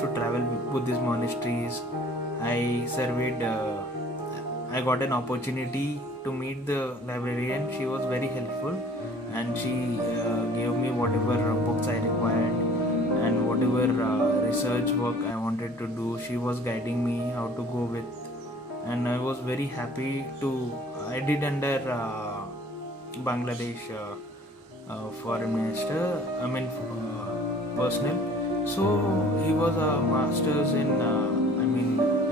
used to travel Buddhist monasteries. I surveyed. I got an opportunity to meet the librarian. She was very helpful, and she gave me whatever books I required and whatever research work I wanted to do. She was guiding me how to go with, and I was very happy to. I did under Bangladesh foreign minister. I mean, personnel. So he was a master's in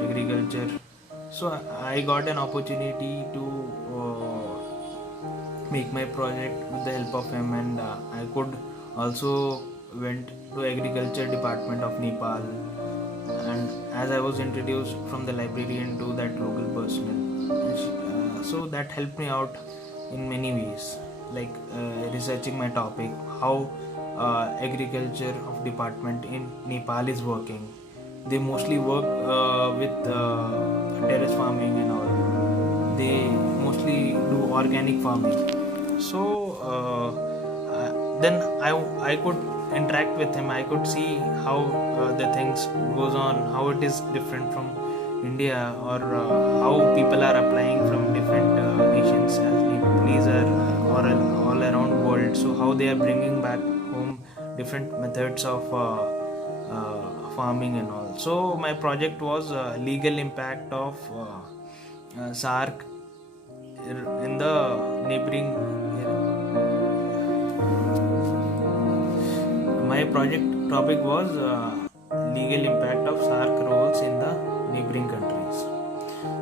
agriculture. So I got an opportunity to make my project with the help of him, and I could also went to agriculture department of Nepal, and as I was introduced from the librarian to that local personnel, so that helped me out in many ways, like researching my topic, how agriculture of department in Nepal is working. They mostly work with terrace farming and all. They mostly do organic farming. So then I could interact with him. I could see how the things goes on, how it is different from India, or how people are applying from different nations as Nepalese are all around world. So how they are bringing back home different methods of farming and all. So my project was legal impact of SARC in the neighboring. My project topic was legal impact of SARC roles in the neighboring countries.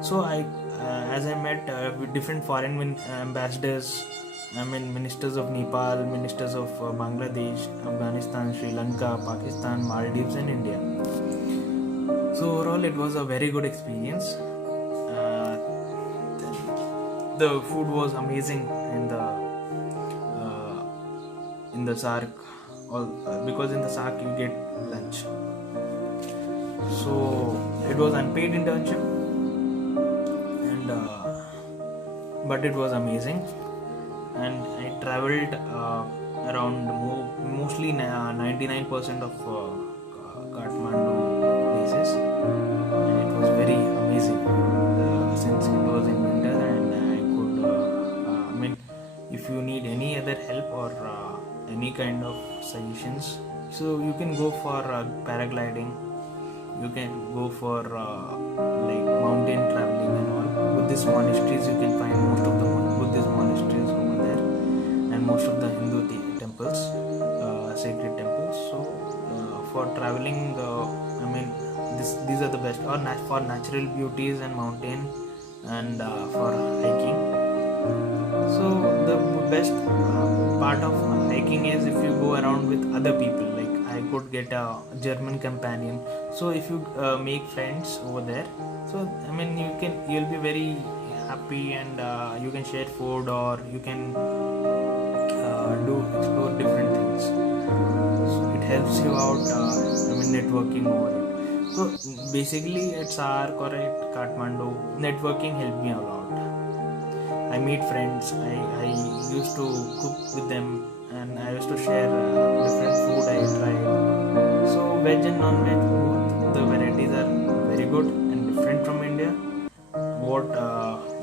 So as I met with different foreign ambassadors, ministers of Nepal, ministers of Bangladesh, Afghanistan, Sri Lanka, Pakistan, Maldives, and India. So overall, it was a very good experience. The food was amazing in the SARC, because in the SARC you get lunch. So it was unpaid internship, and but it was amazing. And I traveled around mostly 99% of Kathmandu places, and it was very amazing since it was in winter, and I could if you need any other help or any kind of suggestions, so you can go for paragliding, you can go for like mountain traveling and all. Buddhist monasteries, you can find most of the Buddhist monasteries over there, and most of the Hindu temples, sacred temples. So for traveling, these are the best, or for natural beauties and mountain, and for hiking. So the best part of hiking is if you go around with other people. Like I could get a German companion. So if you make friends over there, so you'll be very happy, and you can share food, or you can explore different things. So it helps you out. Networking over it. So basically at SARC or at Kathmandu, networking helped me a lot. I meet friends. I used to cook with them, and I used to share different food I tried. So veg and non-veg, both the varieties are very good and different from India.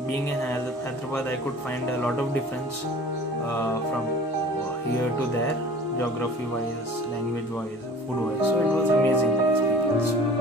Being in Hyderabad, I could find a lot of difference from here to there, geography wise, language wise,